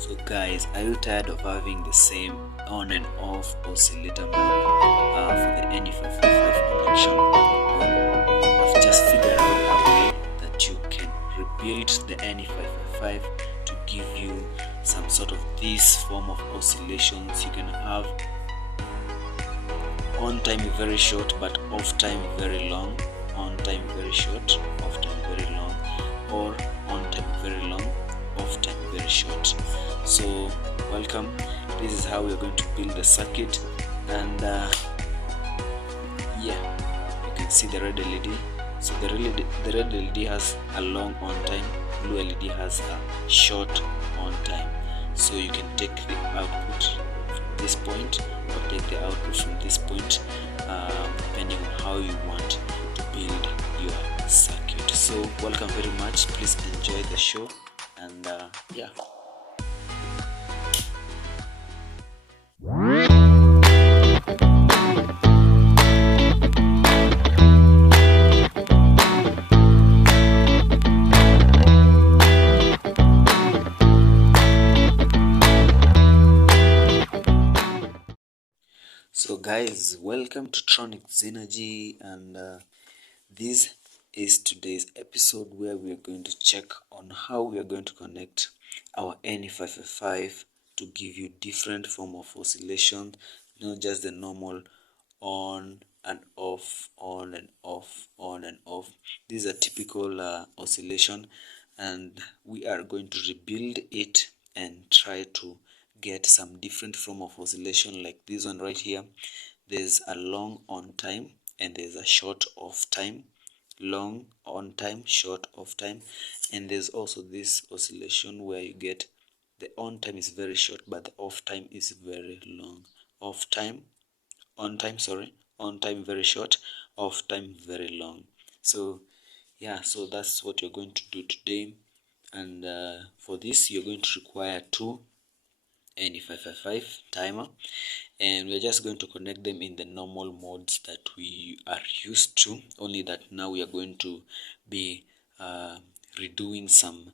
So guys, are you tired of having the same on and off oscillator mode for the NE555 connection? Well, I've just figured out a way that you can rebuild the NE555 to give you some sort of this form of oscillations. You can have on time very short but off time very long, on time very short, off time very long, or on time very long, off time very short. So welcome, this is how we're going to build the circuit. And yeah, you can see the red LED. So the red LED has a long on time, blue LED has a short on time. So you can take the output from this point or take the output from this point, depending on how you want to build your circuit. So welcome very much, please enjoy the show. And yeah. So guys, welcome to Tronics Energy, and this is today's episode where we are going to check on how we are going to connect our NE555 to give you different form of oscillation, not just the normal on and off, on and off, on and off. This is a typical oscillation, and we are going to rebuild it and try to get some different form of oscillation like this one right here. There's a long on time and there's a short off time, long on time, short off time. And there's also this oscillation where you get the on time is very short but the off time is very long. Off time, on time, sorry, on time very short, off time very long. So yeah, so that's what you're going to do today. And for this you're going to require two NE555 timer, and we're just going to connect them in the normal modes that we are used to, only that now we are going to be redoing some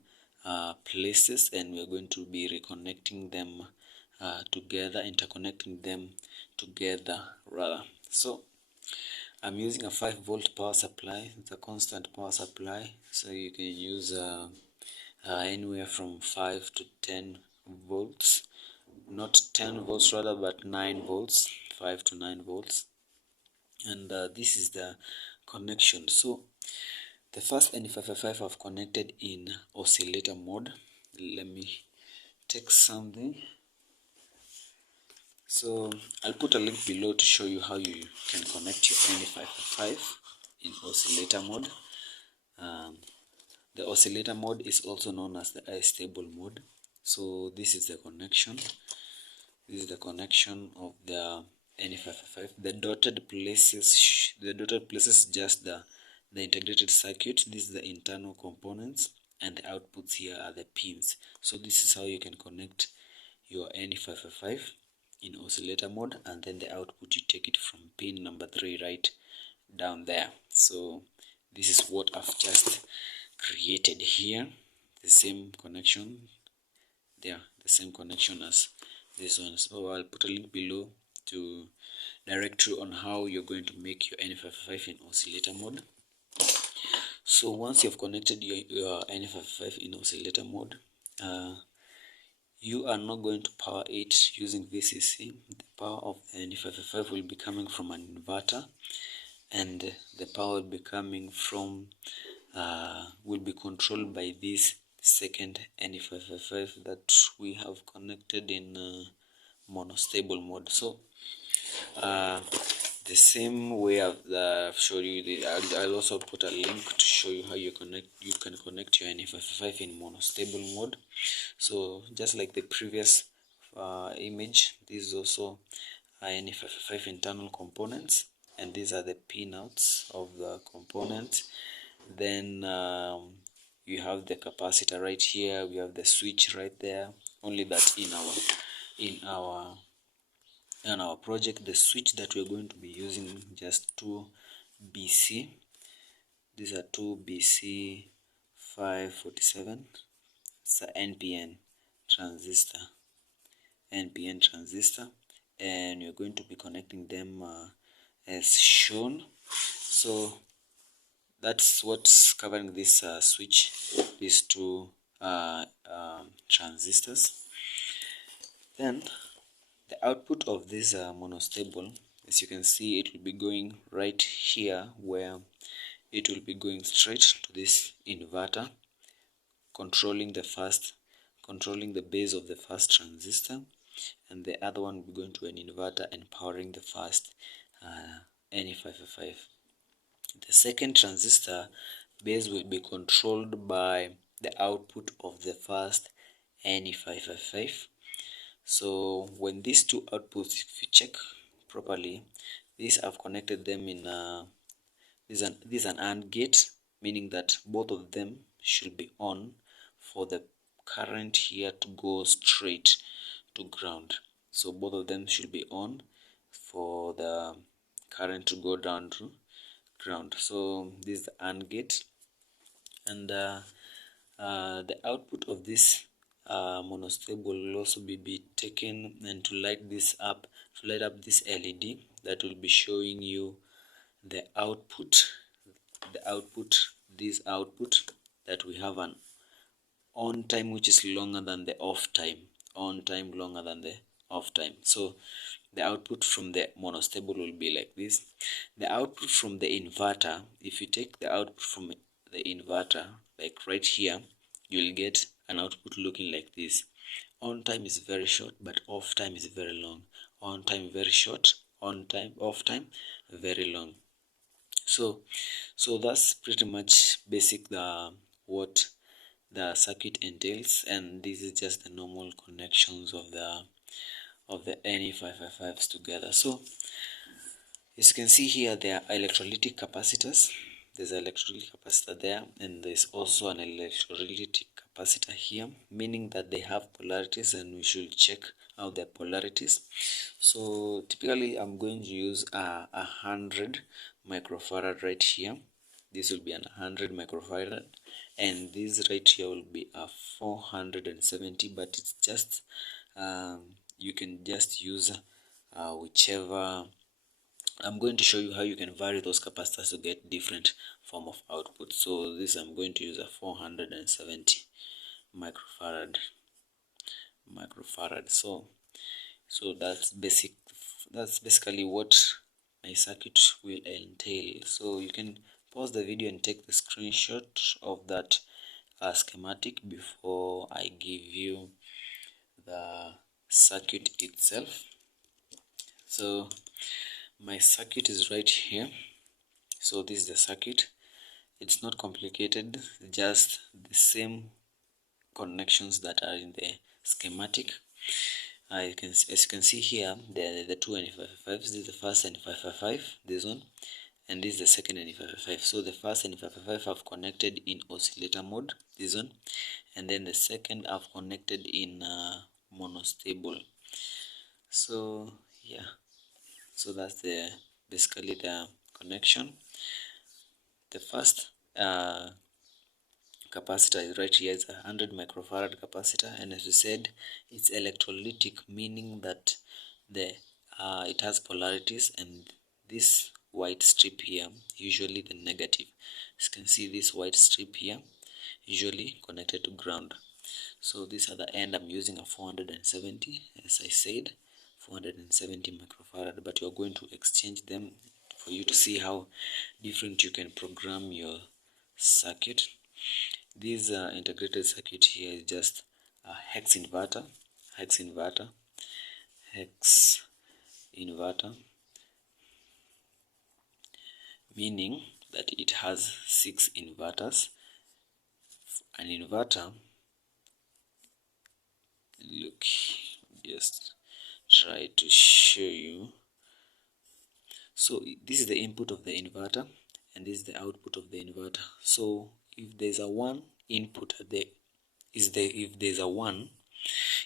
places, and we're going to be reconnecting them together, interconnecting them together rather. So I'm using a 5-volt power supply. It's a constant power supply, so you can use anywhere from 5 to 10 volts, not 10 volts rather, but 9 volts, 5 to 9 volts. And this is the connection. So the first NE555 I've connected in oscillator mode. Let me take something. So I'll put a link below to show you how you can connect your NE555 in oscillator mode. The oscillator mode is also known as the I-stable mode. So this is the connection. This is the connection of the NE555. The dotted places just the integrated circuit. This is the internal components, and the outputs here are the pins. So this is how you can connect your NE555 in oscillator mode, and then the output you take it from pin number 3 right down there. So this is what I've just created here. The same connection there, the same connection as this one. So I'll put a link below to direct you on how you're going to make your NE555 in oscillator mode. So once you've connected your NE555 in oscillator mode, you are not going to power it using VCC. The power of the NE555 will be coming from an inverter, and the power will be coming from will be controlled by this second NE555 that we have connected in monostable mode. So the same way I've showed you, I'll also put a link to show you how you can connect your NE555 in monostable mode. So just like the previous image, this is also NE555 internal components, and these are the pinouts of the component. Then you have the capacitor right here, we have the switch right there. Only that in our project, the switch that we're going to be using just 2 BC. These are 2 BC 547. It's a NPN transistor, NPN transistor, and you're going to be connecting them as shown. So that's what's covering this switch, these two transistors. Then the output of this monostable, as you can see, it will be going right here, where it will be going straight to this inverter, controlling the base of the first transistor, and the other one will be going to an inverter and powering the first NE555. The second transistor base will be controlled by the output of the first NE555. So when these two outputs, if you check properly, these I've connected them in this is an AND gate, meaning that both of them should be on for the current here to go straight to ground. So both of them should be on for the current to go down to ground. So this is the AND gate, and the output of this monostable will also be taken and to light up this LED that will be showing you the output, this output, that we have an on time which is longer than the off time, longer than the off time. So the output from the monostable will be like this. The output from the inverter, if you take the output from the inverter, like right here, you'll get an output looking like this. On time is very short, but off time is very long. On time very short, on time, off time very long. So that's pretty much basic what the circuit entails, and this is just the normal connections of the NE555s together. So as you can see here, there are electrolytic capacitors. There's an electrolytic capacitor there, and there's also an electrolytic capacitor here, meaning that they have polarities, and we should check out their polarities. So typically I'm going to use 100 microfarad right here. This will be 100 microfarad, and this right here will be a 470, but it's just you can just use whichever. I'm going to show you how you can vary those capacitors to get different form of output. So this I'm going to use a 470 microfarad. So that's basically what my circuit will entail. So you can pause the video and take the screenshot of that schematic before I give you the circuit itself. So my circuit is right here. So this is the circuit. It's not complicated, just the same connections that are in the schematic. As you can see here, the two NE555s. This is the first NE555, this one, and this is the second NE555. So the first NE555 I've connected in oscillator mode, this one, and then the second I've connected in monostable. So yeah, so that's basically the connection. The first capacitor is right here. It's a 100 microfarad capacitor, and as we said, it's electrolytic, meaning that it has polarities, and this white strip here, usually the negative. As you can see, this white strip here usually connected to ground. So this at the end I'm using a 470, as I said, 470 microfarad, but you're going to exchange them for you to see how different you can program your circuit. This integrated circuit here is just a hex inverter, meaning that it has 6 inverters. An inverter, look, just try to show you. So this is the input of the inverter, and this is the output of the inverter. So if there's a 1 input if there's a 1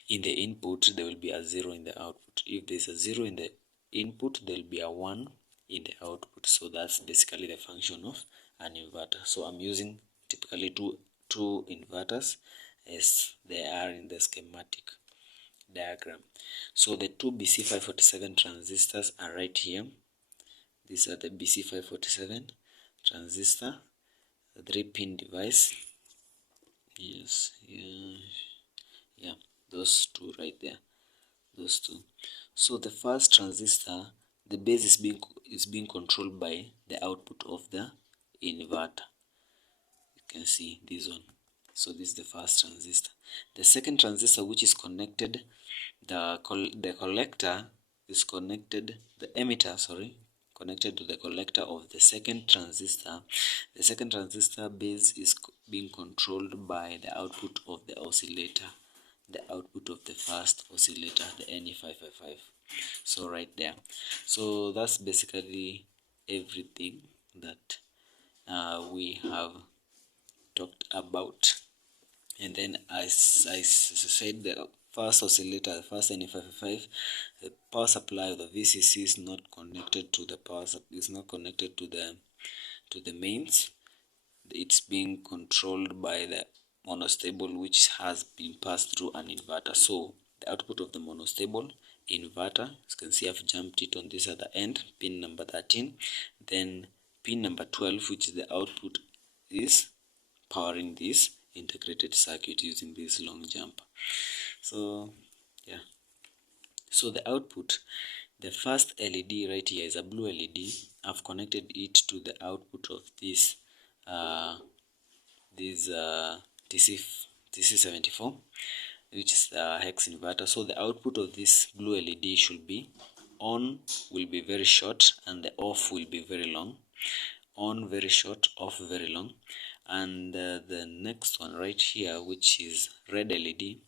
in the input, there will be a 0 in the output. If there's a 0 in the input, there will be a 1 in the output. So that's basically the function of an inverter. So I'm using typically two inverters, as they are in the schematic diagram. So the two BC547 transistors are right here. These are the BC547 transistor, the 3-pin device. Yes, yeah, those two right there, those two. So the first transistor, the base is being controlled by the output of the inverter. You can see this one. So this is the first transistor. The second transistor, which is connected, the collector is connected, the emitter, sorry, connected to the collector of the second transistor. The second transistor base is being controlled by the output of the oscillator, the output of the first oscillator, the NE555. So right there. So that's basically everything that we have talked about. And then as I said, the first oscillator, the first NE555, the power supply of the VCC is not connected to the is not connected to the mains. It's being controlled by the monostable, which has been passed through an inverter. So the output of the monostable inverter, as you can see, I've jumped it on this other end, pin number 13. Then pin number 12, which is the output, is powering this integrated circuit using this long jumper. So yeah, so the output, the first LED right here is a blue LED. I've connected it to the output of this TC74, which is a hex inverter. So the output of this blue LED should be on will be very short and the off will be very long. On very short, off very long. And the next one right here, which is red LED,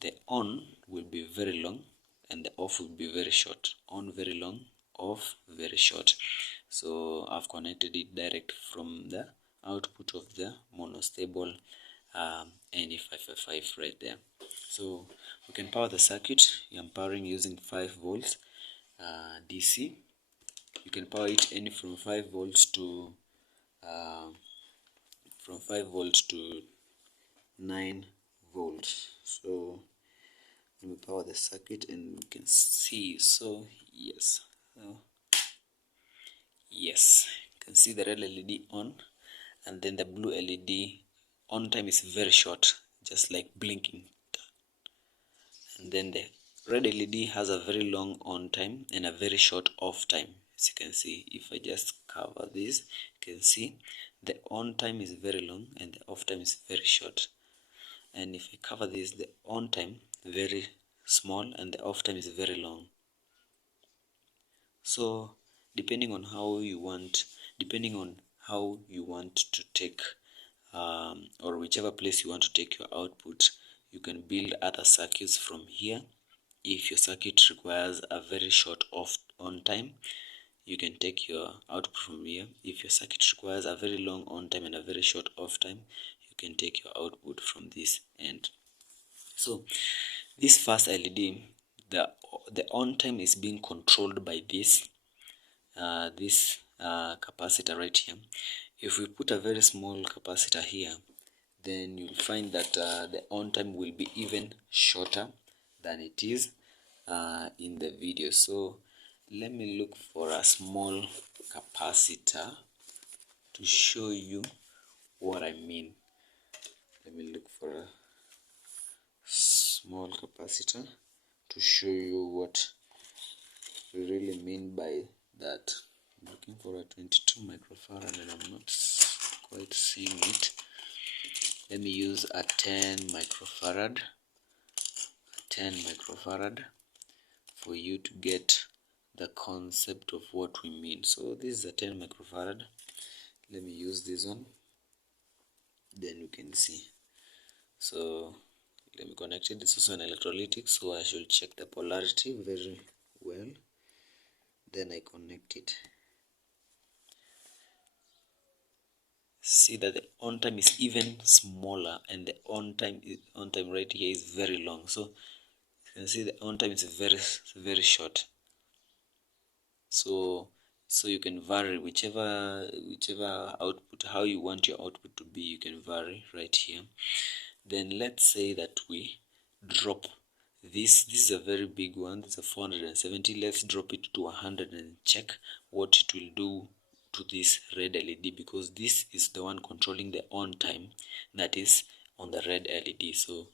the on will be very long and the off will be very short. On very long, off very short. So I've connected it direct from the output of the monostable NE555 right there. So we can power the circuit. I'm powering using 5 volts DC. You can power it any from 5 volts to 9 volts. So let me power the circuit and you can see. So yes, yes, you can see the red LED on, and then the blue LED on time is very short, just like blinking. And then the red LED has a very long on time and a very short off time. As you can see, if I just cover this, you can see the on time is very long and the off time is very short. And if I cover this, the on time very small and the off time is very long. So depending on how you want to take or whichever place you want to take your output, you can build other circuits from here. If your circuit requires a very short on time, you can take your output from here. If your circuit requires a very long on time and a very short off time, you can take your output from this end. So this first LED, the on time is being controlled by this capacitor right here. If we put a very small capacitor here, then you'll find that the on time will be even shorter than it is in the video. So let me look for a small capacitor to show you what I mean. Let me look for a small capacitor to show you what we really mean by that. I'm looking for a 22 microfarad and I'm not quite seeing it. Let me use a 10 microfarad for you to get the concept of what we mean. So this is a 10 microfarad. Let me use this one, then you can see. So let me connect it. This is also an electrolytic, so I should check the polarity very well, then I connect it. See that the on time is even smaller and the on time right here is very long. So you can see the on time is very short. So you can vary whichever output, how you want your output to be, you can vary right here. Then let's say that we drop this is a very big one, it's a 470. Let's drop it to 100 and check what it will do to this red LED, because this is the one controlling the on time that is on the red LED. So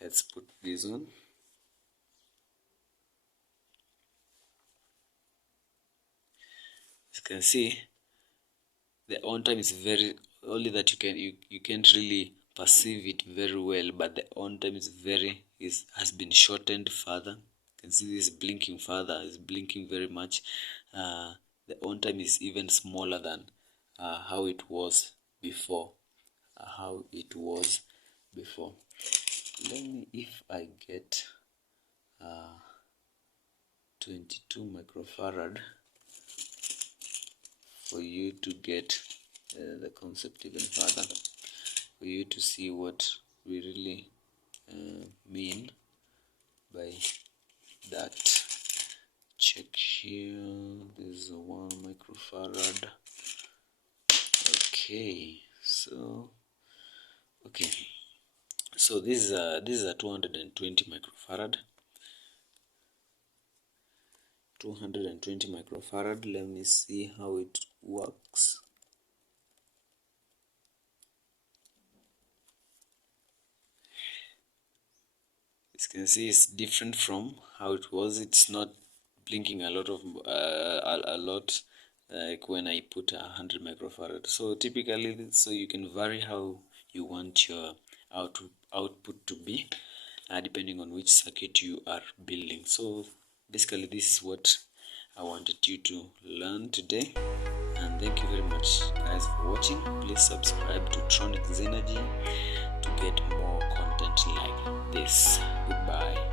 let's put this on. As you can see, the on time is very, only that you can't really perceive it very well, but the on time is has been shortened further. You can see this blinking further, is blinking very much. The on time is even smaller than how it was before. Let me, if I get 22 microfarad, for you to get the concept even further, for you to see what we really mean by that. Check here, there's a 1 microfarad. Okay, so this is a 220 microfarad. 220 microfarad. Let me see how it works. As you can see, it's different from how it was. It's not blinking a lot like when I put 100 microfarad. So typically, so you can vary how you want your output to be, depending on which circuit you are building. So basically, this is what I wanted you to learn today, and thank you very much guys for watching. Please subscribe to Tronic Zenergy to get more content like this. Goodbye.